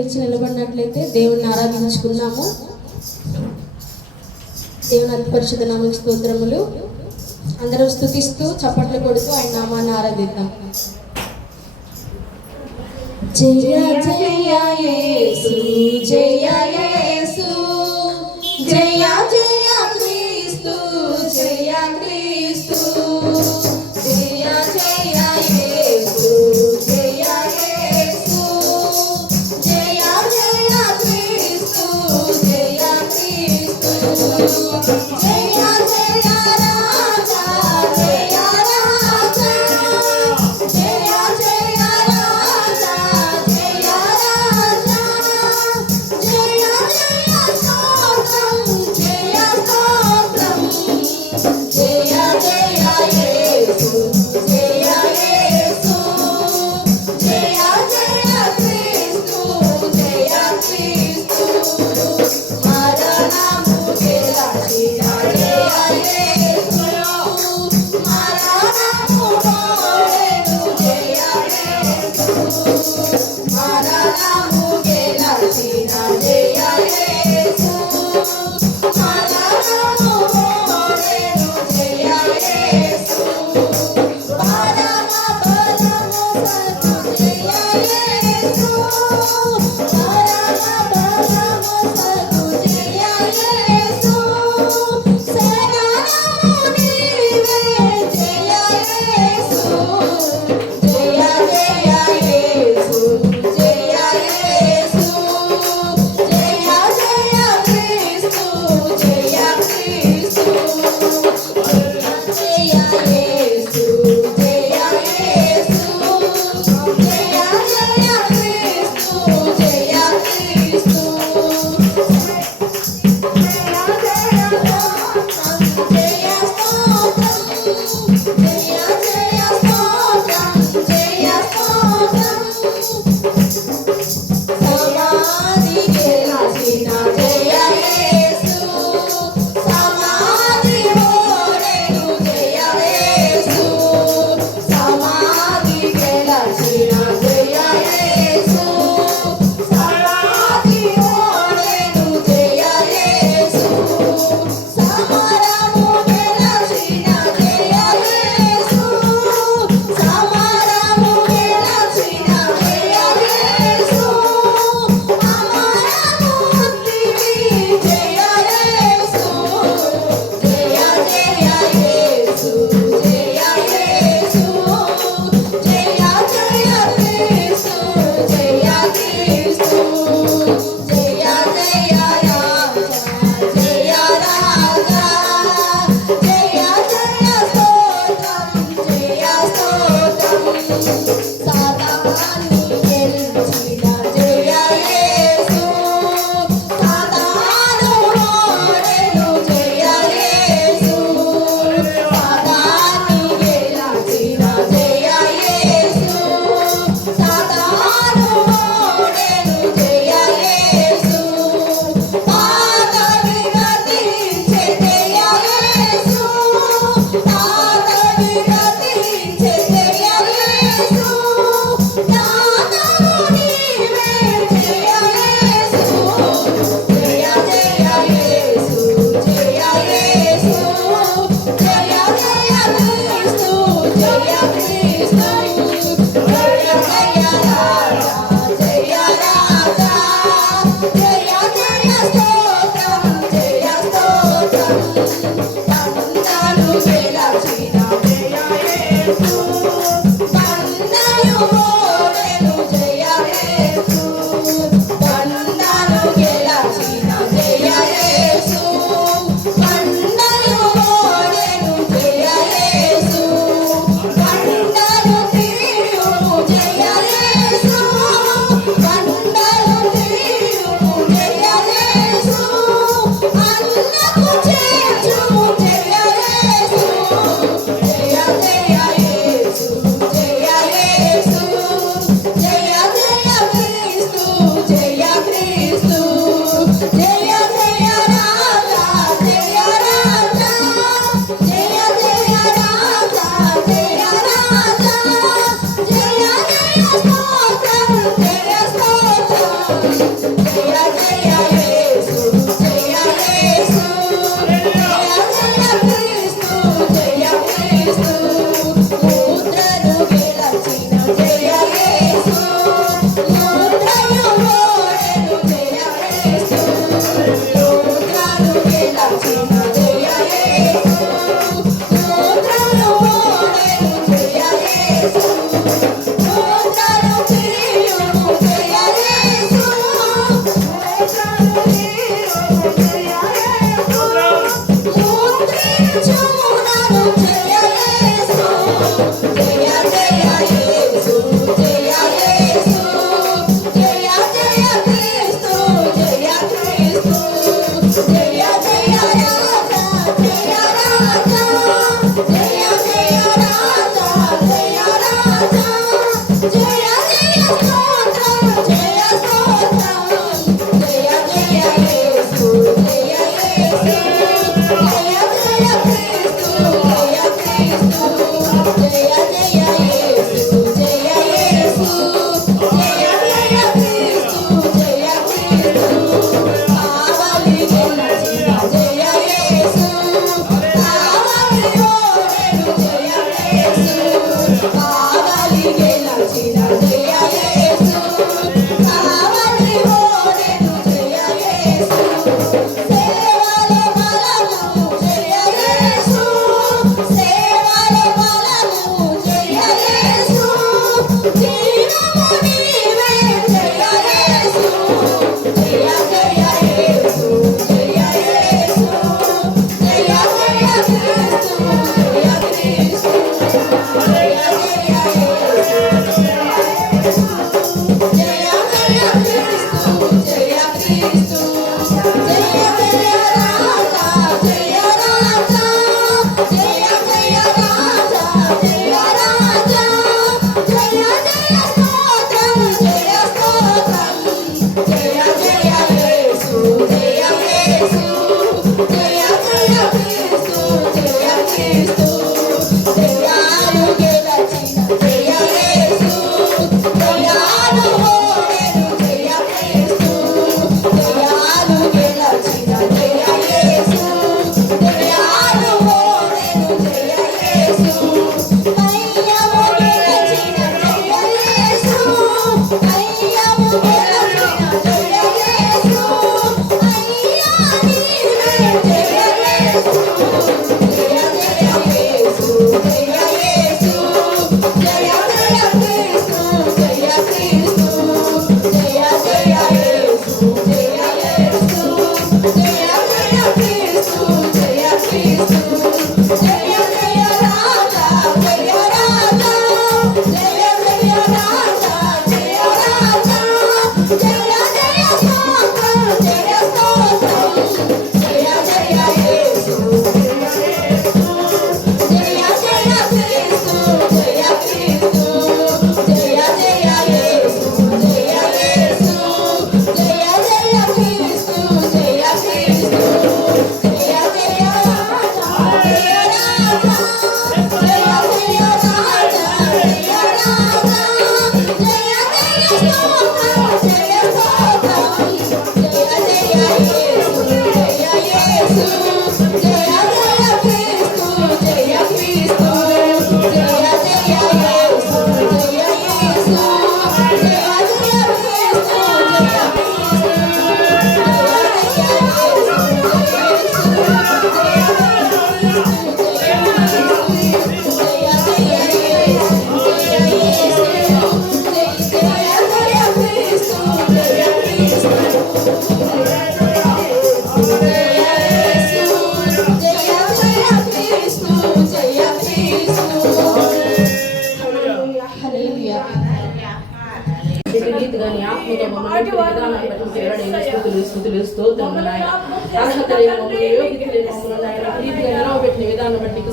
లేచి నిలబడినట్లయితే దేవుణ్ణి ఆరాధించుకున్నాము. దేవుని అతి పరిశుద్ధ నామముకు స్తోత్రములు. అందరూ స్తుతిస్తూ చప్పట్లు కొడుతూ ఆయన నామాన్ని ఆరాధిద్దాం. జయ జయ యేసు జయ యేసు జయ జయ క్రీస్తు జయ క్రీస్తు జయ జయ యేసు జయ యేసు జయ జయ క్రీస్తు జయ క్రీస్తు జయ జయ రాజా జయ రాజా జయ జయ రాజా జయ రాజా జయ జయ స్తోత్రం జయ స్తోత్రం జయ జయ యేసు జయ యేసు జయ జయ క్రీస్తు జయ క్రీస్తు మరణము గెలచిన జయ యేసు మరణము ఓడెను జయ యేసు మరణము గెలచిన జయ యేసు మరణము ఓడెను జయ యేసు పరమ బలము సర్వ జయ యేసు పరమ బలము సర్వ జయ యేసు శరణము నీవే జయ యేసు జయ జయ యేసు జయ యేసు జయ జయ క్రీస్తు జయ క్రీస్తు జయ యేసు జయ యేసు జయ జయ క్రీస్తు జయ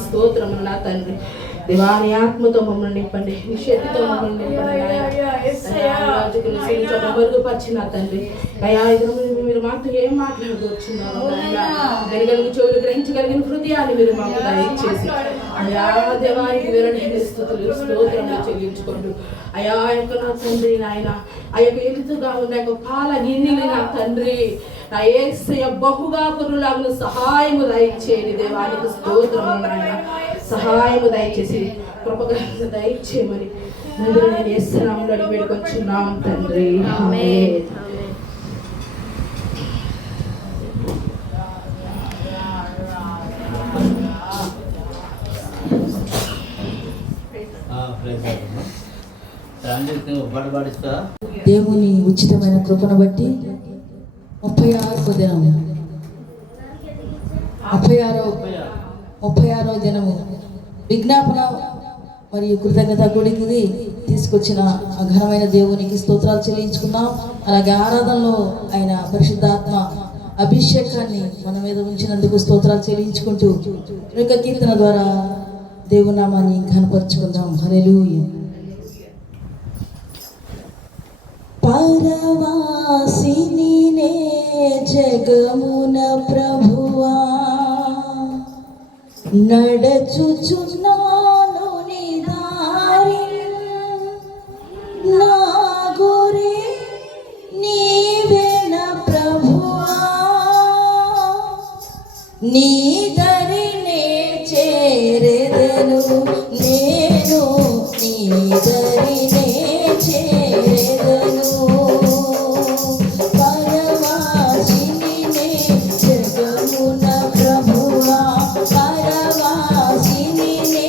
స్తోత్రములు నా తండ్రి. దివాని ఆత్మతో మమ్మల్ని నింపండి, నీ శక్తితో మమ్మల్ని నింపండి. మరుగుపరిచిన తండ్రి అయ్యా, మీరు మాతో ఏం మాట్లాడుకొచ్చున్నారు వినగలిగిన చెవులు గ్రహించగలిగిన హృదయాన్ని మీరు మాకు దయచేసి అయా దేవానికి విరడైన స్థుతులు స్తోత్రములు చెల్లించుకోండు. అయా యొక్క నా తండ్రి నాయన ఆ యొక్క ఎలుతుగా ఉన్న యొక్క పాల గిన్నెలు నా తండ్రి నా యేసయ్య బహుగా పురులాగున సహాయము దయచేయండి. దేవానికి స్తోత్రము నాయన, సహాయము దయచేసి కృపగా దయచేయమని ముందు నేను యేసునామములో అడిగి వేడుకొచ్చున్నాం తండ్రి. ఆమేన్. దేవుని ఉచితమైన కృపను బట్టి 36వ దినము 36వ దినము విజ్ఞాపన మరియు కృతజ్ఞత గుడికి తీసుకొచ్చిన ఆ ఘనమైన దేవునికి స్తోత్రాలు చెల్లించుకున్నాం. అలాగే ఆరాధనలో ఆయన పరిశుద్ధాత్మ అభిషేకాన్ని మన మీద ఉంచినందుకు స్తోత్రాలు చెల్లించుకుంటూ యొక్క కీర్తన ద్వారా దేవునామాన్ని ఘనపరుచుకుందాం. హల్లెలూయా. పరవాసిని నే జగమున ప్రభువా, నడచుచున్నాను నీ దారి, నా గురి నీవేన ప్రభువా, నీ దరినే చేరెదను నేను, నీ దరినే చేరెదను. పరవాసిని నే జగమున ప్రభువా, పరవాసిని నే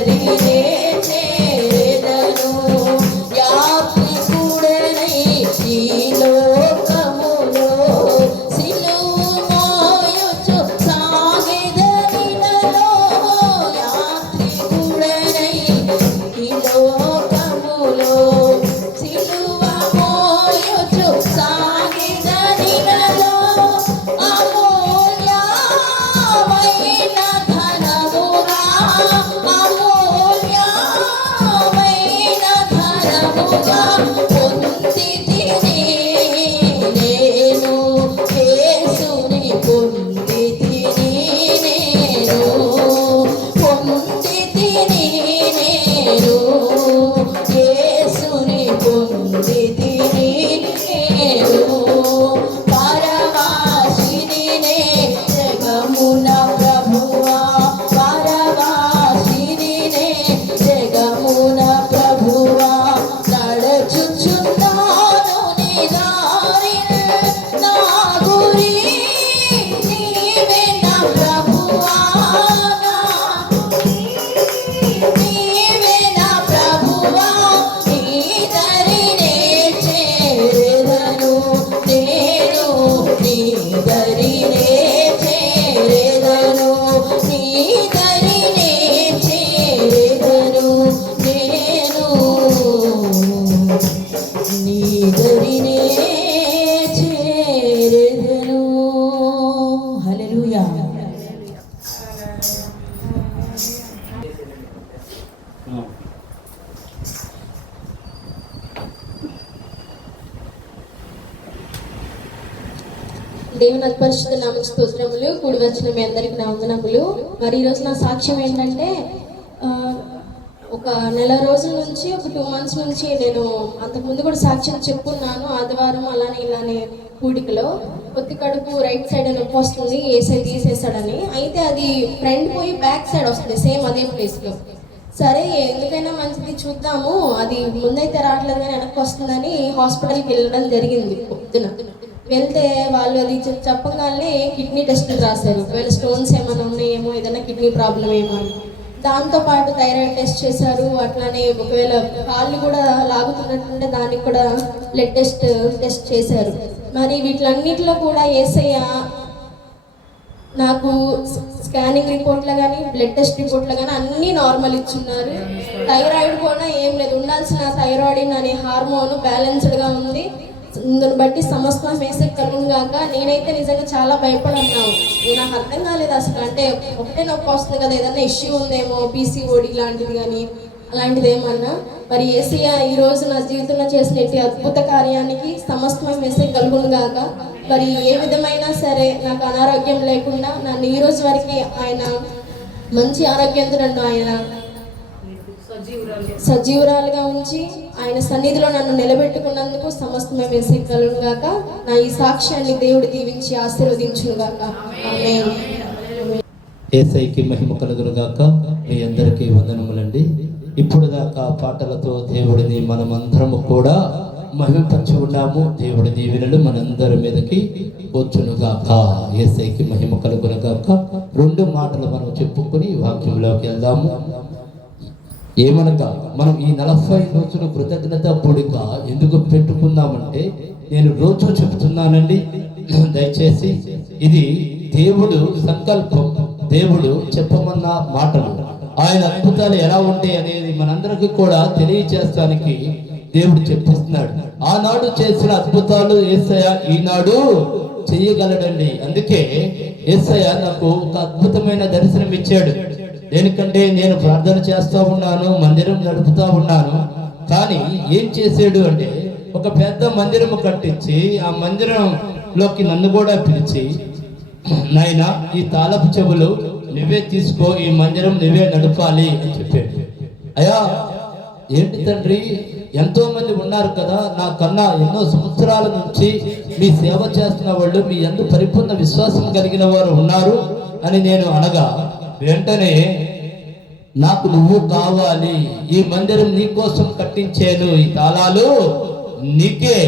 దరినే చేరెదను యాత్రికుడనై ఈ లోకములో సిలువ మోయుచు సాగెదనిలలో యాత్రికుడనై ఈ లోకములో సిలువ మోయుచు సాగెదనిలలో అమూల్యమైన ధనముగా అమూల్యమైన ధనముగా పొందితిని నేను యేసుని పొందితిని నేను పొందితిని నేను యేసుని పొందితిని నేను పరవాసినినే జగమున ప్రభువా పరవాసినినే జగమున ప్రభువా నడచుచున్నాను నీ దారిన నా గురి నీవే నా ప్రభువా నీవే నా ప్రభువా నీ దరినే చేరెదను నేను నీ దరినే చేరెదను నీ దరినే చేరెదను నేను నీ దరినే చేరెదను. హల్లెలూయా. దేవుని అతి పరిశుద్ధ నామకు స్తోత్రములు. కూడి వచ్చిన మీ అందరికి నా వందనములు. మరి ఈరోజు నా సాక్ష్యం ఏంటంటే ఒక నెల రోజుల నుంచి ఒక 2 months నుంచి నేను అంతకుముందు కూడా సాక్ష్యం చెప్పున్నాను. ఆదివారం అలానే ఇలానే కూడికలో కొద్ది కడుపు రైట్ సైడ్ నొప్పి వస్తుంది, ఏసై తీసేసాడని. అయితే అది ఫ్రంట్ పోయి బ్యాక్ సైడ్ వస్తుంది సేమ్ అదే ప్లేస్లో. సరే ఎందుకైనా మంచిది చూద్దాము, అది ముందైతే రావట్లేదు కానీ వెనక్కి వస్తుందని హాస్పిటల్కి వెళ్ళడం జరిగింది. పొద్దున వెళ్తే వాళ్ళు అది చెప్పగానే కిడ్నీ టెస్టులు రాశారు. ఒకవేళ స్టోన్స్ ఏమైనా ఉన్నాయేమో, ఏదైనా కిడ్నీ ప్రాబ్లం ఏమో అని. దాంతోపాటు థైరాయిడ్ టెస్ట్ చేశారు. అట్లానే ఒకవేళ కాళ్ళు కూడా లాగుతున్నట్టుంటే దానికి కూడా బ్లడ్ టెస్ట్ చేశారు. మరి వీటిలన్నిటిలో కూడా యేసయ్య నాకు స్కానింగ్ రిపోర్ట్లో కానీ బ్లడ్ టెస్ట్ రిపోర్ట్లో కానీ అన్నీ నార్మల్ ఇచ్చున్నారు. థైరాయిడ్ కూడా ఏం లేదు, ఉండాల్సిన థైరాయిడ్ అనే హార్మోన్ బ్యాలెన్స్డ్గా ఉంది. దాన్ని బట్టి సమస్తం వేసే కలుగును గాక. నేనైతే నిజంగా చాలా భయపడన్నాను. నాకు అర్థం కాలేదు అసలు, అంటే ఒకటే నొప్పి వస్తుంది కదా, ఏదైనా ఇష్యూ ఉందేమో, పీసీఓడి లాంటిది కానీ అలాంటిది ఏమన్నా. మరి యేసయ్య ఈరోజు నా జీవితంలో చేసిన అద్భుత కార్యానికి సమస్తం వేసే కలుగును గాక. మరి ఏ విధమైనా సరే నాకు అనారోగ్యం లేకుండా నన్ను ఈ రోజు వరకు ఆయన మంచి ఆరోగ్యంతో నన్ను ఆయన సజీవురాలుగా ఉంచి ఆయన సన్నిధిలో నన్ను నిలబెట్టుకున్నందుకు సమస్తమే వేసే కలుగును గాక. నా ఈ సాక్ష్యాన్ని దేవుడు దీవించి ఆశీర్వదించును గాక. ఆమేన్. యేసయ్యకి మహిమ కలుగును గాక. మీ అందరికీ వందనములండి. ఇప్పుడు దాకా పాటలతో దేవుడిని మనమందరము కూడా మహిమపరిచి ఉన్నాము. దేవుడి దీవెనలు మనందరి మీదకి వచ్చును గాక. యేసయ్యకి మహిమ కలుగును గాక. 2 మాటలు మనం చెప్పుకొని వాక్యంలోకి వెళ్దాము. ఏమనగా మనం ఈ 40 రోజులు కృతజ్ఞత కూడిక ఎందుకు పెట్టుకుందామంటే, నేను రోజు చెప్తున్నానండి, దయచేసి ఇది దేవుడు సంకల్పం, దేవుడు చెప్పమన్న మాటలు, ఆయన అద్భుతాలు ఎలా ఉంటాయి అనేది మనందరికీ కూడా తెలియచేస్తానికి దేవుడు చెప్పిస్తున్నాడు. ఆనాడు చేసిన అద్భుతాలు యేసయ్య ఈనాడు చెయ్యగలడండి. అందుకే యేసయ్య నాకు ఒక అద్భుతమైన దర్శనం ఇచ్చాడు. దేనికంటే నేను ప్రార్థన చేస్తూ ఉన్నాను, మందిరం నడుపుతా ఉన్నాను. కానీ ఏం చేసాడు అంటే, ఒక పెద్ద మందిరం కట్టించి ఆ మందిరంలోకి నన్ను కూడా పిలిచి, నాయనా ఈ తాళపు చెవులు నువ్వే తీసుకో, ఈ మందిరం నువ్వే నడపాలి అని చెప్పాడు. అయ్యా ఏంటి తండ్రి, ఎంతో మంది ఉన్నారు కదా, నాకన్నా ఎన్నో సంవత్సరాల నుంచి మీ సేవ చేస్తున్న వాళ్ళు, మీ యందు పరిపూర్ణ విశ్వాసం కలిగిన వారు ఉన్నారు అని నేను అనగా, వెంటనే నాకు నువ్వు కావాలి, ఈ మందిరం నీ కోసం కట్టించాను, ఈ తాళాలు నీకే,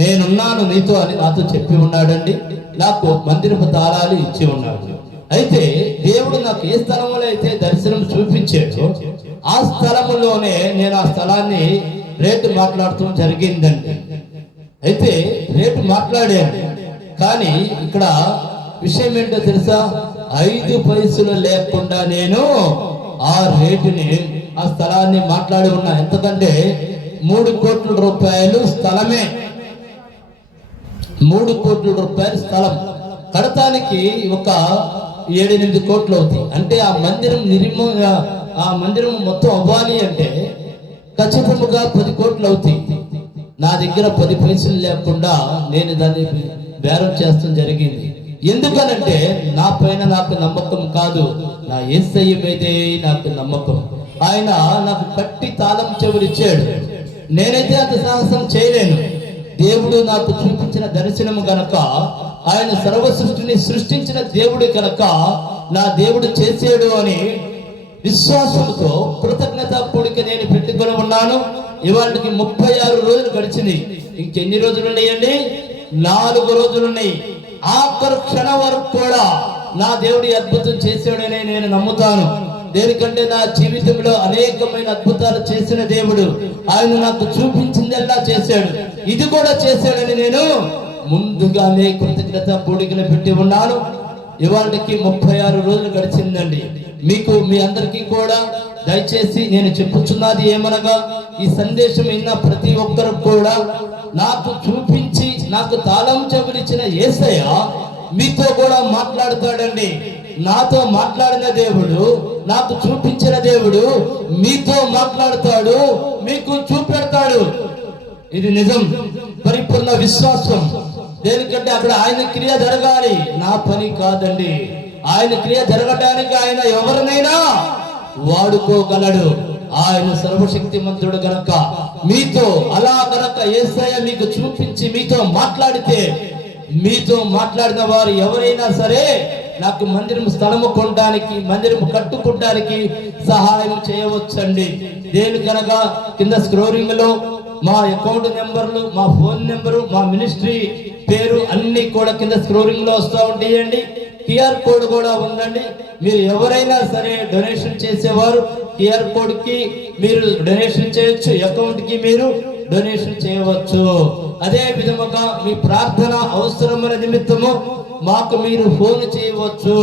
నేనున్నాను నీతో అని నాతో చెప్పి ఉన్నాడండి. నాకు మందిరపు తాళాలు ఇచ్చి ఉన్నాడు. అయితే దేవుడు నాకు ఏ స్థలంలో అయితే దర్శనం చూపించాడో ఆ స్థలములోనే నేను ఆ స్థలాన్ని రేటు మాట్లాడుతూ జరిగిందండి. అయితే రేటు మాట్లాడాను, కానీ ఇక్కడ విషయం ఏంటో తెలుసా? 5 పైసలు లేకుండా నేను ఆ రేటుని ఆ స్థలాన్ని మాట్లాడి ఉన్నా. ఎంతకంటే 3 కోట్ల రూపాయలు స్థలమే. 3 కోట్ల రూపాయల స్థలం కడతానికి ఒక 7-8 కోట్లు అవుతాయి. అంటే ఆ మందిరం మొత్తం అవ్వాలి అంటే ఖచ్చితంగా 10 కోట్లు అవుతాయి. నా దగ్గర 10 పైసలు లేకుండా నేను దాన్ని బేరం చేస్తాం జరిగింది. ఎందుకనంటే నా పైన నాకు నమ్మకం కాదు, నా యేసయ్య మీదే నాకు నమ్మకం. ఆయన నాకు కట్టి తాళం చెవులు ఇచ్చాడు. నేనైతే అంత సాహసం చేయలేను. దేవుడు నాకు చూపించిన దర్శనము గనక, ఆయన సర్వ సృష్టిని సృష్టించిన దేవుడు కనుక నా దేవుడు చేసాడు అని విశ్వాసంతో కృతజ్ఞత కూడిక నేను పెట్టుకొని ఉన్నాను. ఇవాళకి 36 రోజులు గడిచింది. ఇంకెన్ని రోజులు ఉన్నాయండి? 4 రోజులు ఉన్నాయి. ఆఖరు క్షణం వరకు కూడా నా దేవుడి అద్భుతం చేసాడని నేను నమ్ముతాను. దేనికంటే నా జీవితంలో అనేకమైన అద్భుతాలు చేసిన దేవుడు, ఆయన నాకు చూపించిందల్లా చేశాడు. ఇది కూడా చేశాడని నేను ముందుగానే కృతజ్ఞత కూడికలు పెట్టి ఉన్నాను. ఇవాళకి 36 రోజులు గడిచిందండి. మీకు మీ అందరికీ కూడా దయచేసి నేను చెప్పుచున్నది ఏమనగా, ఈ సందేశం విన్న ప్రతి ఒక్కరు కూడా నాకు చూపించి నాకు తాళం చెవులిచ్చిన యేసయ్య మీతో కూడా మాట్లాడతాడండి. నాతో మాట్లాడిన దేవుడు, నాకు చూపించిన దేవుడు మీతో మాట్లాడతాడు, మీకు చూపెడతాడు. ఇది నిజం, పరిపూర్ణ విశ్వాసం. దేనికంటే అక్కడ ఆయన క్రియ జరగాలి, నా పని కాదండి. ఆయన క్రియ జరగడానికి ఆయన ఎవరినైనా వాడుకోగలడు. ఆయన సర్వశక్తిమంతుడు గనక మీతో అలా గనక యేసయ్య మీకు చూపించి మీతో మాట్లాడితే, మీతో మాట్లాడిన వారు ఎవరైనా సరే నాకు మందిరం స్థలము కొనడానికి, మందిరం కట్టుకోవడానికి సహాయం చేయవచ్చండి. దేనికనగా కింద స్క్రోలింగ్ లో మా అకౌంట్ నెంబర్లు, మా ఫోన్ నెంబరు, మా మినిస్ట్రీ పేరు అన్ని కూడా కింద స్క్రోలింగ్ లో వస్తూ ఉంటాయండి. QR కోడ్ కూడా ఉందండి. మీరు ఎవరైనా సరే డొనేషన్ చేసేవారు QR కోడ్ కి మీరు డొనేషన్ చేయొచ్చు, అకౌంట్ కి మీరు డొనేషన్ చేయవచ్చు. అదే విధముగా మీ ప్రార్థన అవసరమైన నిమిత్తము మాకు మీరు ఫోన్ చేయవచ్చు.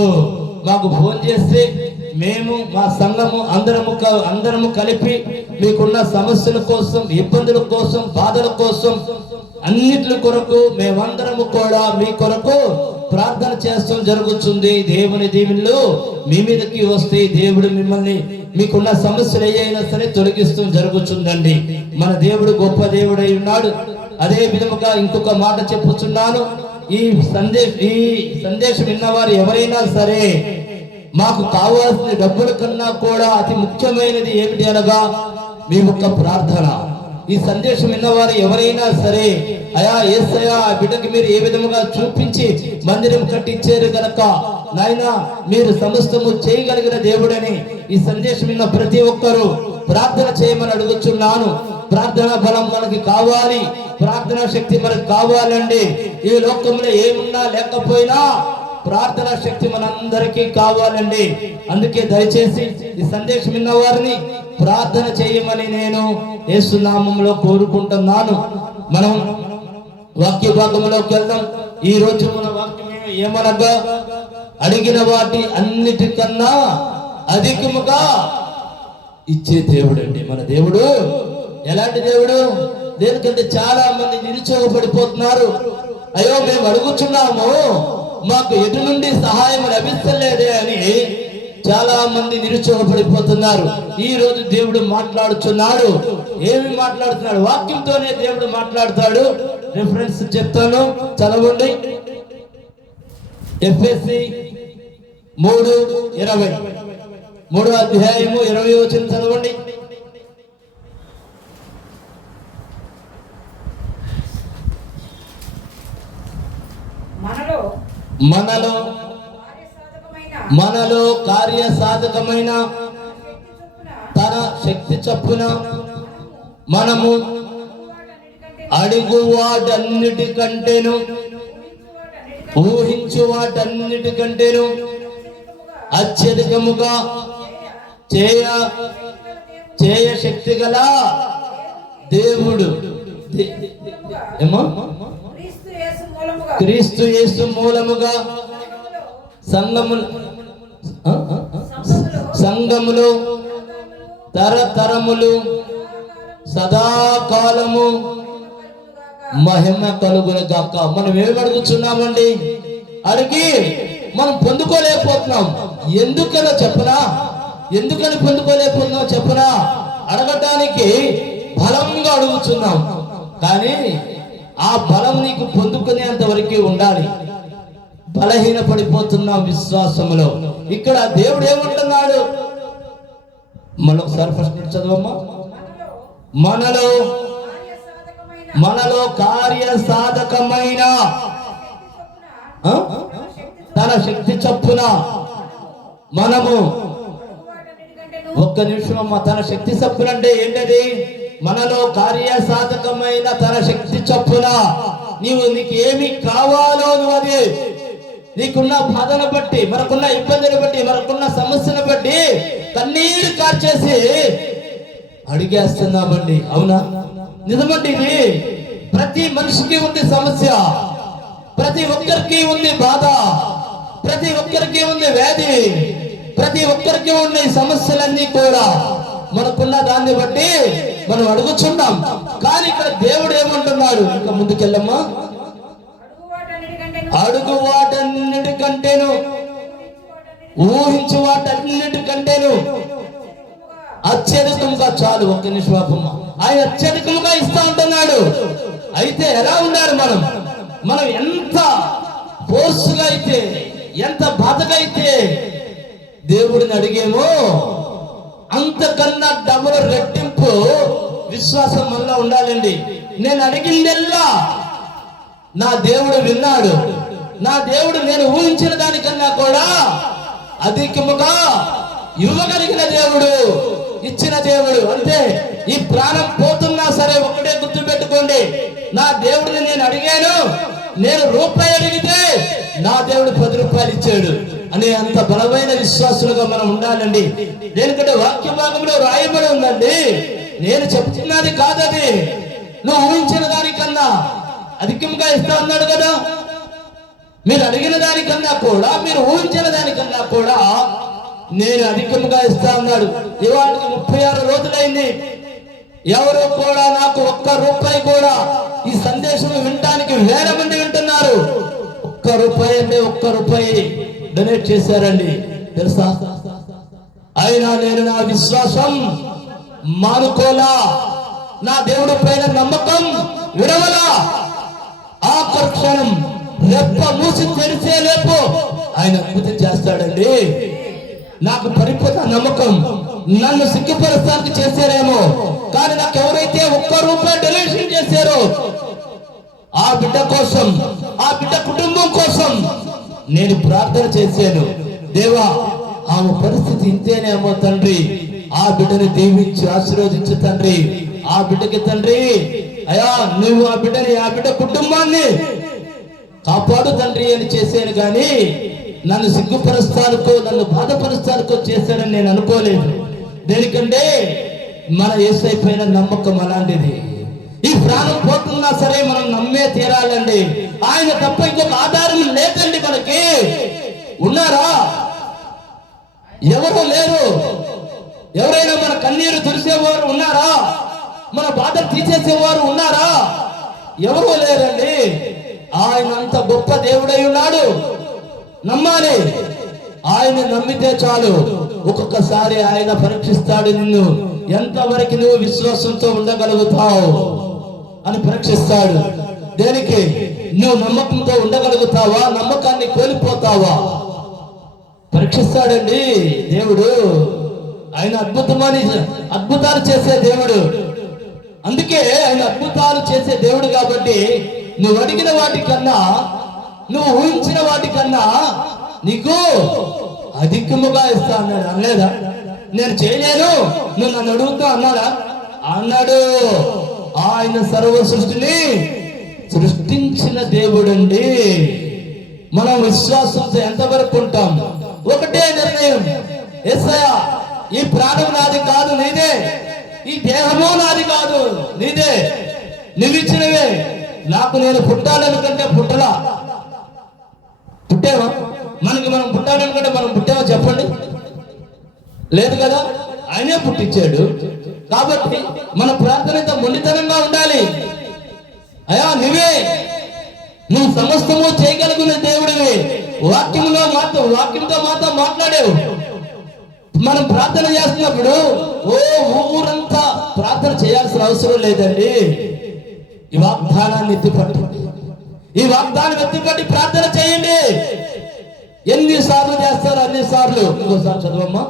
మాకు ఫోన్ చేస్తే మేము మా సంఘము అందరము కలిపి మీకున్న సమస్యల కోసం, ఇబ్బందుల కోసం, బాధల కోసం, అన్నిటి కొరకు మేమందరము కూడా మీ కొరకు ప్రార్థన చేస్తాం జరుగుతుంది. దేవుని దీవెనలు మీ మీదకి వస్తే దేవుడు మిమ్మల్ని మీకున్న సమస్యలు ఏవైనా సరే తొలగిస్తూ జరుగుతుందండి. మన దేవుడు గొప్ప దేవుడై ఉన్నాడు. అదే విధముగా ఇంకొక మాట చెప్పుచున్నాను. ఈ సందేశం విన్నవారు ఎవరైనా సరే మాకు కావాల్సిన డబ్బుల కన్నా కూడా అతి ముఖ్యమైనది ఏమిటి అనగా మీ యొక్క ప్రార్థన. ఈ సందేశం విన్నవారు ఎవరైనా సరే, అయా యేసయ్యా ఆ బిడ్డకి మీరు ఏ విధముగా చూపించి మందిరం కట్టించారు గనక నాయనా మీరు సమస్తము చేయగలిగిన దేవుడని ఈ సందేశం విన్న ప్రతి ఒక్కరూ ప్రార్థన చేయమని అడుగుచున్నాను. ప్రార్థన బలం మనకి కావాలి, ప్రార్థనా శక్తి మనకు కావాలండి. ఈ లోకంలో ఏమున్నా లేకపోయినా ప్రార్థనా శక్తి మనందరికీ కావాలండి. అందుకే దయచేసి ఈ సందేశం విన్న వారిని ప్రార్థన చేయమని నేను యేసు నామములో కోరుకుంటున్నాను. మనం వాక్య భాగంలోకి వెళ్దాం. ఈ రోజు మన వాక్యం ఏమనగా, అడిగిన వాటి అన్నిటికన్నా అధికముగా ఇచ్చే దేవుడు అండి మన దేవుడు. ఎలాంటి దేవుడు? దేనికంటే చాలా మంది నిరుత్సాహపడిపోతున్నారు. అయ్యో మేము అడుగుచున్నాము, మాకు ఎటు నుండి సహాయం లభిస్తలేదే అని చాలా మంది నిరుత్సాహపడిపోతున్నారు. ఈ రోజు దేవుడు మాట్లాడుచున్నాడు. ఏమి మాట్లాడుతున్నాడు? వాక్యంతోనే దేవుడు మాట్లాడతాడు. రిఫరెన్స్ చెప్తాను, చదవండి. ఎఫెసీ 3:20, 3వ అధ్యాయము 20వ వచనం చదవండి. మనలో కార్యసాధకమైన తన శక్తి చొప్పున మనము అడుగు వాటన్నిటికంటేను ఊహించు వాటన్నిటికంటేను అత్యధికముగా చేయ చేయ శక్తి గల దేవుడు ఏమో క్రీస్తు యేసు మూలముగా సంఘములు తరతరములు సదాకాలము మహిమ కలుగును గాక. మనం ఏమి అడుగుతున్నామండి? అడిగి మనం పొందుకోలేకపోతున్నాం. ఎందుకనో చెప్పనా? ఎందుకని పొందుకోలేకపోతున్నాం చెప్పనా? అడగటానికి బలంగా అడుగుతున్నాం, కానీ ఆ బలం నీకు పొందుకునేంత వరకు ఉండాలి. బలహీన పడిపోతున్నాం విశ్వాసములో. ఇక్కడ దేవుడు ఏమంటున్నాడు? మరొకసారి ఫస్ట్ చదవమ్మా. మనలో కార్య సాధకమైన తన శక్తి చొప్పున మనము, ఒక్క నిమిషం అమ్మా, తన శక్తి చొప్పున అంటే ఏంటది? మనలో కార్య సాధకమైన తన శక్తి చొప్పున నీకు ఏమి కావాలో నువ్వు అది నీకున్న బాధను బట్టి, మనకున్న ఇబ్బందిని బట్టి, మనకున్న సమస్యను బట్టి కన్నీరు కార్చేసి అడిగేస్తున్నామండి. అవునా? నిజమండి. ఇది ప్రతి మనిషికి ఉంది సమస్య, ప్రతి ఒక్కరికి ఉంది బాధ, ప్రతి ఒక్కరికి ఉంది వ్యాధి, ప్రతి ఒక్కరికి ఉన్న సమస్యలన్నీ కూడా మనకున్న దాన్ని బట్టి మనం అడుగుచున్నాం. కానీ ఇక్కడ దేవుడు ఏమంటున్నాడు? ఇంకా ముందుకెళ్ళమ్మా. అడుగు వాటన్నిటికంటేను, ఊహించు వాటన్నిటికంటేను అత్యధికంగా, చాలు ఒక్క నిమిషం, ఆయన అత్యధికంగా ఇస్తా ఉంటున్నాడు. అయితే ఎలా ఉండాలి మనం? మనం ఎంత ఫోర్స్గా అయితే, ఎంత బాధగా అయితే దేవుడిని అడిగేమో అంతకన్నా డబుల్ రెట్టింపు విశ్వాసం మనలో ఉండాలండి. నేను అడిగిందెల్లా నా దేవుడు విన్నాడు, నా దేవుడు నేను ఊహించిన దానికన్నా కూడా అధికముగా ఇవ్వగలిగిన దేవుడు, ఇచ్చిన దేవుడు. అంటే ఈ ప్రాణం పోతున్నా సరే ఒకటే గుర్తు పెట్టుకోండి, నా దేవుడిని నేను అడిగాను, నేను రూపాయి అడిగితే నా దేవుడు 10 రూపాయలు ఇచ్చాడు అనే అంత బలమైన విశ్వాసులుగా మనం ఉండాలండి. దేనికంటే వాక్య భాగంలో రాయబడి ఉందండి, నేను చెప్తున్నది కాదది, నువ్వు ఊహించిన దానికన్నా అధికంగా ఇస్తా అన్నాడు కదా. మీరు అడిగిన దానికన్నా కూడా, మీరు ఊహించిన దానికన్నా కూడా నేను అధికంగా ఇస్తా అన్నాడు. ఇవాళకి 36 రోజులైంది, ఎవరు కూడా నాకు 1 రూపాయి కూడా, ఈ సందేశం వినడానికి వేల మంది వింటున్నారు, 1 రూపాయి అంటే 1 రూపాయి డొనేట్ చేశారండి, తెలుసా? అయినా నేను నా విశ్వాసం మానుకోలా, నా దేవుడి పైన నమ్మకం విడవలా. ఆ క్షణం రెప్ప మూసి తెరిసే లేపు ఆయన అద్భుతం చేస్తాడండి. నాకు పరిపూర్ణ నమ్మకం. నన్ను సిగ్గుపరుస్తానికి చేశారేమో, కానీ నాకు ఎవరైతే 1 రూపాయి డొనేషన్ చేశారో ఆ బిడ్డ కోసం, ఆ బిడ్డ కుటుంబం కోసం నేను ప్రార్థన చేశాను. దేవా, ఆమె పరిస్థితి ఇంతేనేమో తండ్రి, ఆ బిడ్డని దీవించి ఆశీర్వదించు తండ్రి. ఆ బిడ్డకి తండ్రి, అయ్యా నువ్వు ఆ బిడ్డని, ఆ బిడ్డ కుటుంబాన్ని కాపాడు తండ్రి అని చేశాను. కానీ నన్ను సిగ్గుపరుస్తానుకో, నన్ను బాధపరుస్తానుకో చేశానని నేను అనుకోలేదు. దేనికంటే మన యేసయ్య పైన నమ్మకం అలాంటిది. ఈ ప్రాణం పోతున్నా సరే మనం నమ్మే తీరాలండి. ఆయన తప్ప ఇంకొక ఆధారం లేదండి మనకి. ఉన్నారా? ఎవరు లేరు. ఎవరైనా మన కన్నీరు తుడిసేవారు ఉన్నారా? మన బాధ తీసేసేవారు ఉన్నారా? ఎవరు లేరండి. ఆయన అంత గొప్ప దేవుడై ఉన్నాడు. నమ్మాలి. ఆయన నమ్మితే చాలు. ఒక్కొక్కసారి ఆయన పరీక్షిస్తాడు నిన్ను, ఎంతవరకు నువ్వు విశ్వాసంతో ఉండగలుగుతావు అని పరీక్షిస్తాడు. దేనికి? నువ్వు నమ్మకంతో ఉండగలుగుతావా, నమ్మకాన్ని కోల్పోతావా? పరీక్షిస్తాడండి దేవుడు. ఆయన అద్భుతాలు చేసే దేవుడు. అందుకే ఆయన అద్భుతాలు చేసే దేవుడు కాబట్టి నువ్వు అడిగిన వాటికన్నా, నువ్వు ఊహించిన వాటికన్నా నీకు అధికముగా ఇస్తా అన్నాడు. అనలేదా? నేను చేయలేను, నువ్వు నన్ను అడుగుతా అన్నాడా? అన్నాడు. ఆయన సర్వ సృష్టిని సృష్టించిన దేవుడండి. మనం విశ్వాసంతో ఎంతవరకు ఉంటాం? ఒకటే నిర్ణయం, యేసయ్యా ఈ ప్రాణం నాది కాదు, నీదే. ఈ దేహము నాది కాదు, నీదే. నువ్విచ్చినవే. నాకు నేను పుట్టాలనుకుంటే పుట్టలా. పుట్టావా? మనం పుట్టాలనుకుంటే మనం పుట్టావా చెప్పండి? లేదు కదా. ఆయనే పుట్టించాడు. కాబట్టి మన ప్రార్థన ఇంత మొండితనంగా ఉండాలి. అయ్యా నువ్వే, నువ్వు సమస్తము చేయగలుగున్న దేవుడివి. వాక్యంతో మాత్రం మాట్లాడావు. మనం ప్రార్థన చేస్తున్నప్పుడు ఊరంతా ప్రార్థన చేయాల్సిన అవసరం లేదండి. ఈ వాగ్దానాన్ని ఎత్తిపట్టండి. ఈ వాగ్దానం ఎత్తిపట్టి ప్రార్థన చేయండి. ఎన్నిసార్లు చేస్తారు అన్నిసార్లు. ఇంకోసారి చదవమ్మా.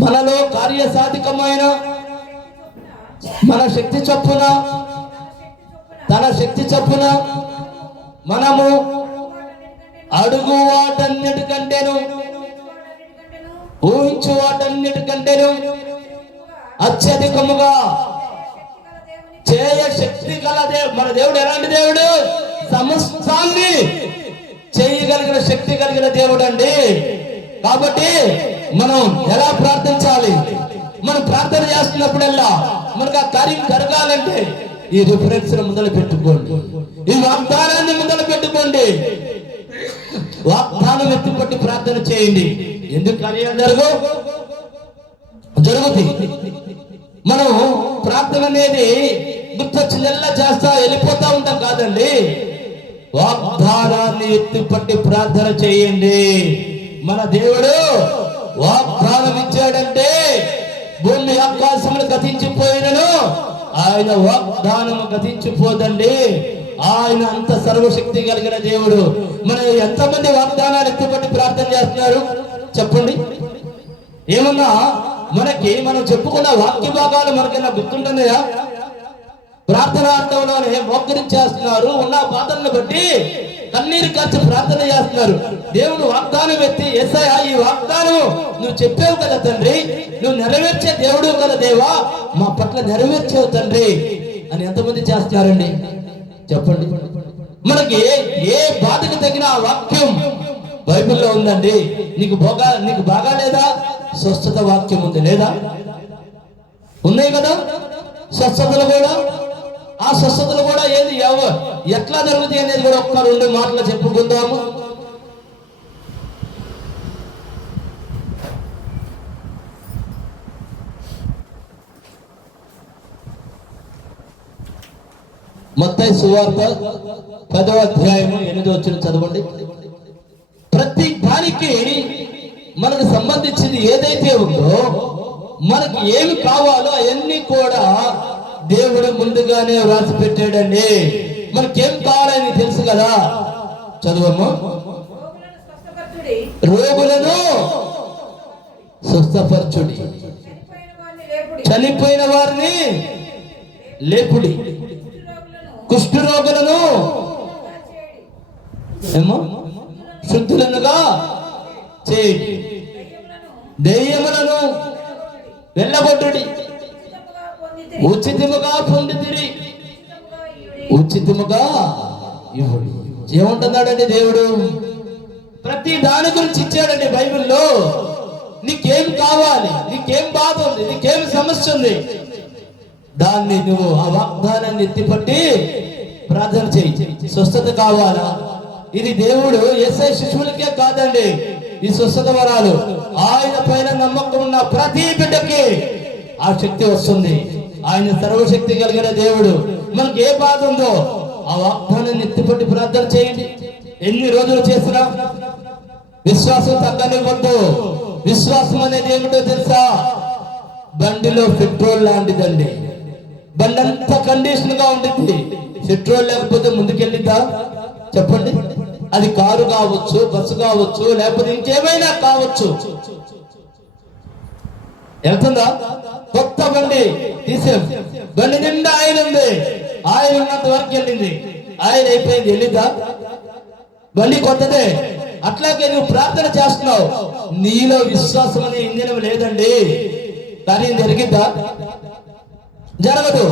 మనలో కార్యసాధికమైన మన శక్తి చొప్పున, తన శక్తి చొప్పున మనము అడుగు వాటన్నిటికంటేను, ఊహించు వాటన్నిటికంటేను అత్యధికముగా చేయ శక్తి గల మన దేవుడు ఎలాంటి దేవుడు? సమస్తాన్ని చేయగలిగిన శక్తి కలిగిన దేవుడు అండి. కాబట్టి మనం ఎలా ప్రార్థించాలి? మనం ప్రార్థన చేస్తున్నప్పుడల్లా మనకు ఆ కార్యం జరగాలంటే ఈ రిఫరెన్స్ మొదలు పెట్టుకోండి. ఈ వాగ్దానాన్ని మొదలు పెట్టుకోండి. వాగ్దానం ఎత్తుపట్టి ప్రార్థన చేయండి. ఎందుకు కార్యం జరుగుతుంది. మనం ప్రార్థన అనేది గుర్తొచ్చిందల్లా చేస్తా వెళ్ళిపోతా ఉంటాం కాదండి. వాగ్దానాన్ని ఎత్తిపట్టి ప్రార్థన చేయండి. మన దేవుడు వాగ్దానం ఇచ్చాడంటే భూమి ఆకాశములు గతించిపోయినను ఆయన వాగ్దానము గతించిపోదండి. ఆయన అంత సర్వశక్తి కలిగిన దేవుడు. మన ఎంతమంది వాగ్దానాలు ఎత్తిపట్టి ప్రార్థన చేస్తున్నారు చెప్పండి? ఏమన్నా మనం చెప్పుకున్న వాక్య భాగాలు మనకన్నా గుర్తుంటున్నాయా? ప్రార్థనార్థంలోనే మోకరించేస్తున్నారు. ఉన్న బాధలను బట్టి కన్నీరు కాచి ప్రార్థన చేస్తున్నారు. దేవుడు వాగ్దానం ఎత్తి, యేసయ్యా ఈ వాగ్దానం నువ్వు చెప్పావు కదా తండ్రి, నువ్వు నెరవేర్చే దేవుడు కదా దేవా, మా పట్ల నెరవేర్చావు తండ్రి అని ఎంతమంది చేస్తున్నారండి చెప్పండి? మనకి ఏ బాధకు తగిన వాక్యం బైబిల్లో ఉందండి. నీకు బాగా లేదా? స్వస్థత వాక్యం ఉంది లేదా? ఉన్నాయి కదా స్వస్థతలు కూడా. ఆ స్వస్థతలు కూడా ఏది ఎట్లా జరుగుతాయి అనేది కూడా ఒక్క రెండు మాటలు చెప్పుకుందాము. మత్తయి సువార్త 10వ అధ్యాయము 8వ వచనం చదవండి. ప్రతి దానికి మనకు సంబంధించింది ఏదైతే ఉందో, మనకి ఏమి కావాలో అవన్నీ కూడా దేవుడు ముందుగానే వ్రాసి పెట్టాడండి. మనకేం కావాలని తెలుసు కదా. చదువమ్మా. రోగులను స్వస్థపరచుడి, చనిపోయిన వారిని లేపుడి, కుష్ఠు రోగులను శుద్ధులనుగా చేయండి, దెయ్యములను వెళ్ళగొట్టుడి, ఉచితముగా పొందితిరి, ఉచితముగా ఇవ్వడు. ఏమంటున్నాడండి దేవుడు? ప్రతి దాని గురించి ఇచ్చాడండి బైబిల్లో. నీకేం కావాలి, నీకేం బాధ ఉంది, నీకేం సమస్య ఉంది, దాన్ని నువ్వు ఆ వాగ్దానాన్ని ఎత్తిపట్టి ప్రార్థన చేయి. స్వస్థత కావాలా? ఇది దేవుడు యేసయ్య శిశువులకే కాదండి ఈ స్వస్థత వరాలు. ఆయన పైన నమ్మకం ఉన్న ప్రతి బిడ్డకి ఆ శక్తి వస్తుంది. ఆయన సర్వశక్తి కలిగిన దేవుడు. మనకి ఏ బాధ ఉందో ఆ వాగ్దానాన్ని ఎత్తిపట్టి ప్రార్థన చేయండి. ఎన్ని రోజులు చేసినా విశ్వాసం తగ్గనివ్వద్దు. విశ్వాసం అనేది ఏమిటో తెలుసా? బండిలో పెట్రోల్ లాంటిదండి. బండి అంతా కండిషన్ గా ఉంటుంది. పెట్రోల్ లేకపోతే ముందుకెళ్ళిద్దా చెప్పండి? అది కారు కావచ్చు, బస్సు కావచ్చు, లేకపోతే ఇంకేమైనా కావచ్చు. వెళ్తుందా? కొత్త బండి తీసాం, బండి నిండా ఆయిల్ ఉంది, ఆయిల్ ఉన్నంత వరకు వెళ్ళింది, ఆయిల్ అయిపోయింది, వెళ్ళిద్దా? బండి కొత్తదే. అట్లాగే నువ్వు ప్రార్థన చేస్తున్నావు, నీలో విశ్వాసం అనే ఇంజనం లేదండి, కానీ జరిగిద్దా? జరగదు.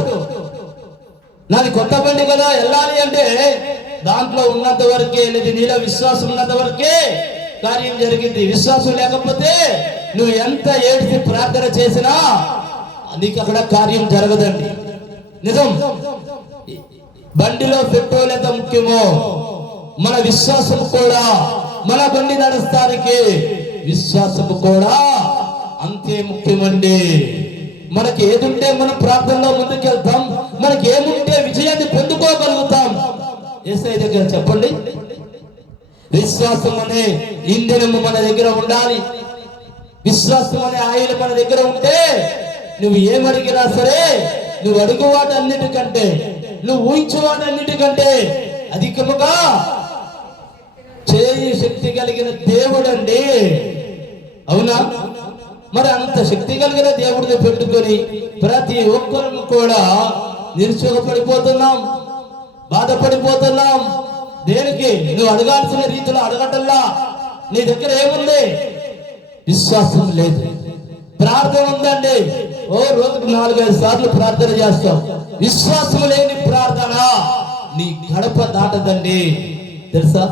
నాది కొత్త బండి కదా, వెళ్ళాలి అంటే దాంట్లో ఉన్నంత వరకే, లేదు నీలో విశ్వాసం ఉన్నంత వరకే కార్యం జరిగింది. విశ్వాసం లేకపోతే నువ్వు ఎంత ఏడిసి ప్రార్థన చేసినా నీకు అక్కడ కార్యం జరగదండి. నిజం. బండిలో పెట్రోల్ ఎంత ముఖ్యమో మన విశ్వాసం కూడా, మన బండి నడుస్తానికి విశ్వాసం కూడా అంతే ముఖ్యమండి. మనకి ఏదుంటే మనం ప్రార్థనలో ముందుకెళ్తాం, మనకి ఏముంటే విజయాన్ని పొందుకోగలుగుతాం. యేసయ్య దగ్గర చెప్పండి, విశ్వాసం అనే ఇంధనము మన దగ్గర ఉండాలి. విశ్వాసం అనే ఆయిల్ మన దగ్గర ఉంటే నువ్వు ఏమడిగినా సరే, నువ్వు అడుగు వాటన్నిటికంటే, నువ్వు ఊహించు వాటన్నిటికంటే అధికముగా చేయి శక్తి కలిగిన దేవుడండి. అవునా? మరి అంత శక్తి కలిగిన దేవుడిని పెట్టుకొని ప్రతి ఒక్కరు కూడా నిరుత్సాహపడిపోతున్నాం, బాధపడిపోతున్నాం. దేనికి? నువ్వు అడగాల్సిన రీతిలో అడగటల్లా. నీ దగ్గర ఏముంది? విశ్వాసం లేదు. ప్రార్థన ఉందండి, ఓ రోజుకు 4-5 సార్లు ప్రార్థన చేస్తాం. విశ్వాసం లేని ప్రార్థన నీ గడప దాటదండి. తెలుసా?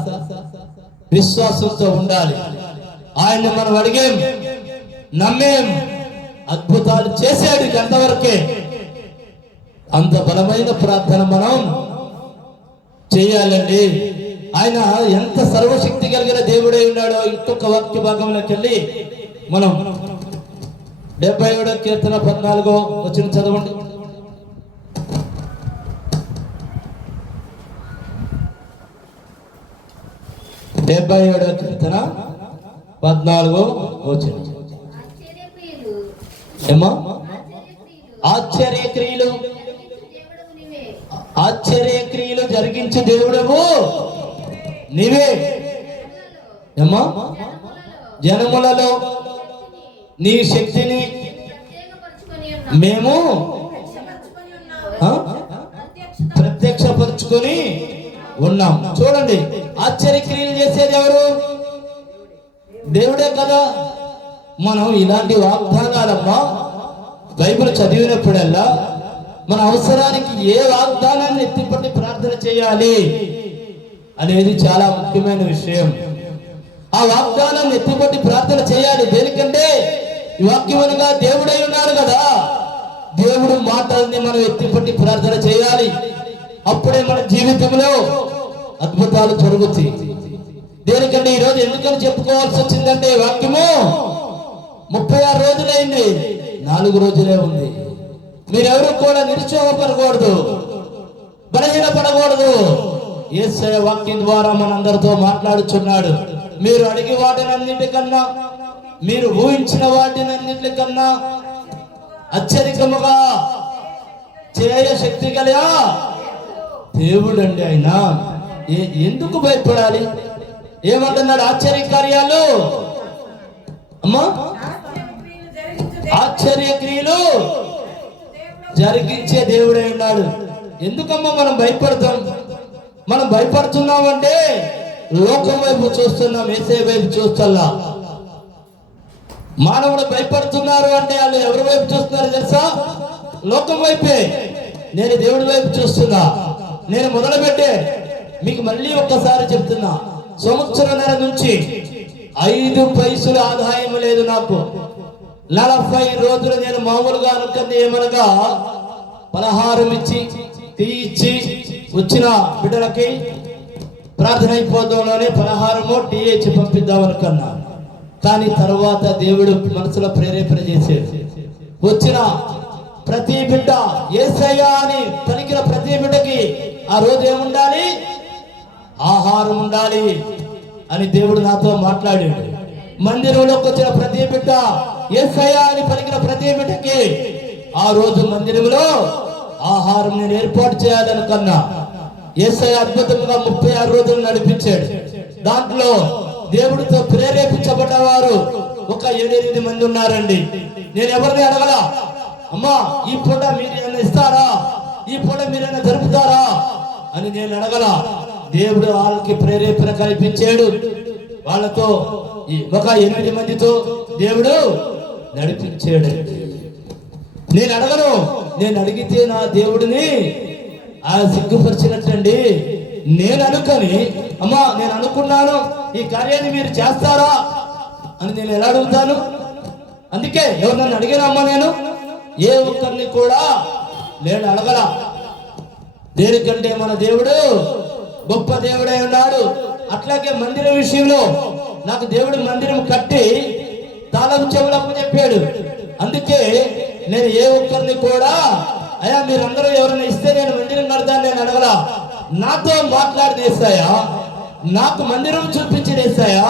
విశ్వాసంతో ఉండాలి. ఆయన మనం అడిగేం, నమ్మేం, అద్భుతాలు చేసాడు. అంతవరకే. అంత బలమైన ప్రార్థన మనం చేయాలండి. ఆయన ఎంత సర్వశక్తి కలిగిన దేవుడై ఉన్నాడో ఇంకొక వాక్య భాగంలోకి వెళ్ళి మనం 77వ కీర్తన 14వ వచనం చదవండి. 77వ కీర్తన 14వ వచనం. ఏమా? ఆశ్చర్యక్రియలు, ఆశ్చర్యక్రియలు జరిగించు దేవుడవు నీవే. ఏమా? జనములలో నీ శక్తిని మేము ప్రత్యక్షపరుచుకొని ఉన్నాం. చూడండి, ఆశ్చర్యక్రియలు చేసేది ఎవరు? దేవుడే కదా. మనం ఇలాంటి వాగ్దానాలమ్మా బైబిల్ చదివినప్పుడల్లా మన అవసరానికి ఏ వాగ్దానాన్ని ఎత్తిపట్టి ప్రార్థన చేయాలి అనేది చాలా ముఖ్యమైన విషయం. ఆ వాగ్దానాన్ని ఎత్తిపట్టి ప్రార్థన చేయాలి. దేనికంటే ఈ వాక్యమునగా దేవుడై ఉన్నాడు కదా. దేవుడు మాటల్ని మనం ఎత్తిపట్టి ప్రార్థన చేయాలి. అప్పుడే మన జీవితంలో అద్భుతాలు జరుగుతాయి. దేనికంటే ఈరోజు ఎందుకని చెప్పుకోవాల్సి వచ్చిందంటే, ఈ వాక్యము 36 రోజులైంది, 4 రోజులే ఉంది. మీరెవరు కూడా నిరుత్సాహపడకూడదు, బలహీనపడకూడదు. యేసయ్య వాక్యం ద్వారా మనందరితో మాట్లాడుచున్నాడు. మీరు అడిగి వాటినన్నిటికన్నా, మీరు ఊహించిన వాటినన్నిటికన్నా అత్యధికముగా చేయ శక్తి కలిగా దేవుడండి ఆయన. ఎందుకు భయపడాలి? ఏమంటున్నాడు? ఆశ్చర్యకార్యాలు అమ్మా, ఆశ్చర్యక్రియలు జరిగించే దేవుడై ఉన్నాడు. ఎందుకమ్మా మనం భయపడతాం? మనం భయపడుతున్నామంటే లోకం వైపు చూస్తున్నాం, యేసయ్య వైపు చూస్తల్లా. మానవుడు భయపడుతున్నారు అంటే వాళ్ళు ఎవరి వైపు చూస్తున్నారు తెలుసా? లోకం వైపే. నేను దేవుడి వైపు చూస్తున్నా. నేను మొదలుపెట్టే మీకు మళ్ళీ ఒక్కసారి చెప్తున్నా, సంవత్సరంన్నర నుంచి 5 పైసలు ఆదాయం లేదు నాకు. 40 రోజులు నేను మామూలుగా అనుకుంది ఏమనగా పలహారం ఇచ్చి టీ వచ్చిన బిడ్డలకి ప్రార్థన అయిపోతాంలోనే పలహారమో టీ ఇచ్చి పంపిద్దాం అనుకున్నా. కానీ తర్వాత దేవుడు మనసులో ప్రేరేపణ చేసేది. వచ్చిన ప్రతి బిడ్డ యేసయ్య అని పలికిన ప్రతి బిడ్డకి ఆ రోజు ఏముండాలి? ఆహారం ఉండాలి అని దేవుడు నాతో మాట్లాడాడు. మందిరంలోకి వచ్చిన ప్రతి బిడ్డ యేసయ్య అని పలికిన ప్రతి బిడ్డకి ఆ రోజు మందిరంలో ఆహారం నేను ఏర్పాటు చేయాలనుకున్నా. యేసయ్య అద్భుతంగా 36 రోజులు నడిపించాడు. దాంట్లో దేవుడితో ప్రేరేపించబడ్డవారు ఒక 7-8 మంది ఉన్నారండి. నేను ఎవరిని అడగల, అమ్మా ఈ పూట మీరేమైనా ఇస్తారా, ఈ పూట మీరైనా జరుపుతారా అని నేను అడగల. దేవుడు వాళ్ళకి ప్రేరేపణ కల్పించాడు. వాళ్ళతో ఒక 8 మందితో దేవుడు నడిపించాడు. నేను అడగను, నేను అడిగితే నా దేవుడిని ఆ సిగ్గుపరిచినట్టండి. నేను అనుకొని అమ్మా నేను అనుకున్నాను ఈ కార్యాన్ని మీరు చేస్తారా అని నేను ఎలా అడుగుతాను? అందుకే ఎవరు నన్ను అడిగినా అమ్మా నేను ఏ ఒక్కరిని కూడా నేను అడగల. దేనికంటే మన దేవుడు గొప్ప దేవుడై ఉన్నాడు. అట్లాగే మందిరం విషయంలో నాకు దేవుడు మందిరం కట్టి తాళం చెవులకు చెప్పాడు. అందుకే నేను ఏ ఒక్కరిని కూడా అయ్యా మీరందరూ ఎవరైనా ఇస్తే నేను మందిరం కడతాను నేను అడగల. నాతో మాట్లాడినేసాయా, నాకు మందిరం చూపించినేసాయా,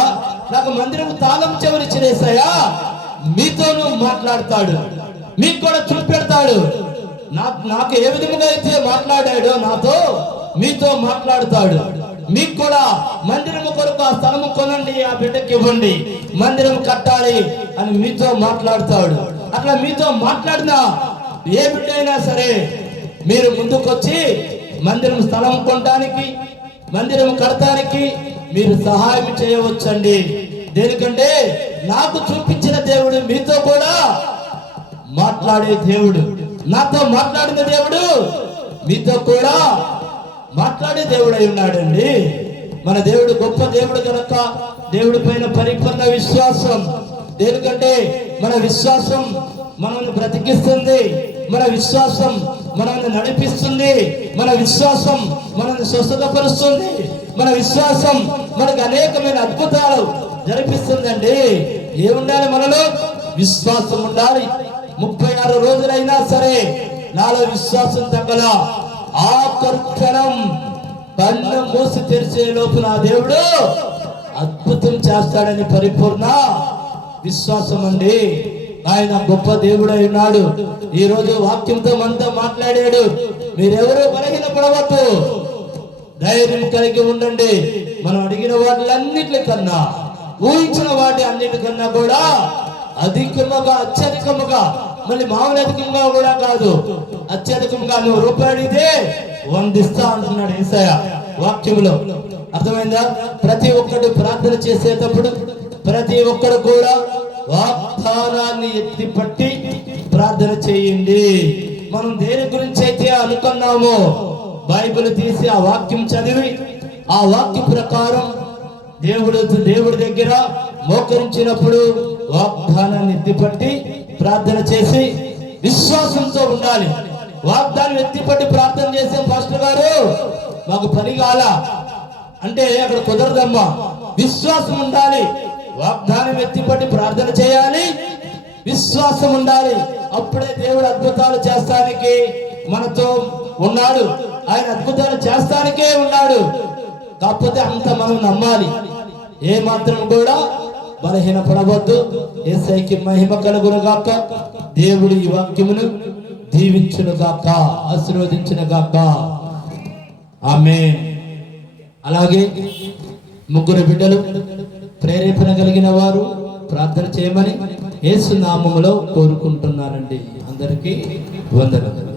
నాకు మందిరం తాళం చెవులిచ్చినేసాయా, మీతోనూ మాట్లాడతాడు, మీకు కూడా చూపెడతాడు. నాకు ఏ విధంగా అయితే మాట్లాడాడో నాతో మీతో మాట్లాడుతాడు. మీకు కూడా మందిరం కొరకు ఆ స్థలము కొనండి, ఆ బిడ్డకి ఇవ్వండి, మందిరం కట్టాలి అని మీతో మాట్లాడుతాడు. అట్లా మీతో మాట్లాడినా ఏ బిడ్డ అయినా సరే మీరు ముందుకొచ్చి మందిరం స్థలం కొనడానికి, మందిరం కడటానికి మీరు సహాయం చేయవచ్చండి. దేనికంటే నాకు చూపించిన దేవుడు మీతో కూడా మాట్లాడే దేవుడు, నాతో మాట్లాడిన దేవుడు మీతో కూడా మాట్లాడే దేవుడు అయి ఉన్నాడండి. మన దేవుడు గొప్ప దేవుడు కనుక దేవుడి పైన పరిపూర్ణ విశ్వాసం. దేనికంటే మన విశ్వాసం మనల్ని బ్రతికిస్తుంది, మన విశ్వాసం మనల్ని నడిపిస్తుంది, మన విశ్వాసం మనల్ని స్వస్థతపరుస్తుంది, మన విశ్వాసం మనకు అనేకమైన అద్భుతాలు జరిపిస్తుందండి. ఏముండాలి మనలో? విశ్వాసం ఉండాలి. 36 రోజులైనా సరే నాలో విశ్వాసం తగ్గల. ఆఖరి క్షణం కన్ను మూసి తెరిచే లోపు నా దేవుడు అద్భుతం చేస్తాడని పరిపూర్ణ విశ్వాసం అండి. ఆయన గొప్ప దేవుడై ఉన్నాడు. ఈ రోజు వాక్యంతో మనతో మాట్లాడాడు. మీరెవరూ బలహీనపడవద్దు, ధైర్యం కలిగి ఉండండి. మనం అడిగిన వాటిలన్నిటికన్నా, ఊహించిన వాటి అన్నిటికన్నా కూడా అధికముగా, అత్యధికముగా, మళ్ళీ మామూలు అధికంగా కూడా కాదు, అత్యధికంగా నువ్వు రూపాయి అడిగితే 100 ఇస్తా అంటున్నాడు యేసయ్య వాక్యములో. అర్థమైందా? ప్రతి ఒక్కరు ప్రార్థన చేసేటప్పుడు ప్రతి ఒక్కరు కూడా వాగ్దానాన్ని ఎత్తి పట్టి ప్రార్థన చేయండి. మనం దేని గురించి అయితే అనుకున్నామో బైబిల్ తీసి ఆ వాక్యం చదివి ఆ వాక్య ప్రకారం దేవుడి దగ్గర మోకరించినప్పుడు వాగ్దానాన్ని ఎత్తిపట్టి ప్రార్థన చేసి విశ్వాసంతో ఉండాలి. వాగ్దానం ఎత్తిపట్టి ప్రార్థన చేసే పాస్టర్ గారు మాకు పని కాల అంటే అక్కడ కుదరదమ్మా. విశ్వాసం ఉండాలి, వాగ్దానం ఎత్తిపట్టి ప్రార్థన చేయాలి, విశ్వాసం ఉండాలి. అప్పుడే దేవుడు అద్భుతాలు చేస్తానికి మనతో ఉన్నాడు. ఆయన అద్భుతాలు చేస్తానికే ఉన్నాడు. కాకపోతే అంత మనం నమ్మాలి, ఏ మాత్రం కూడా బలహీనపడవద్దు. యేసయ్యకి మహిమ కలుగును గాక. దేవుడు ఈ వాక్యమును దీవించును గాక, ఆశీర్వదించును గాక. ఆమేన్. అలాగే 3 బిడ్డలు ప్రేరేపణ కలిగిన వారు ప్రార్థన చేయమని యేసు నామములో కోరుకుంటున్నారండి. అందరికీ వందనాలు.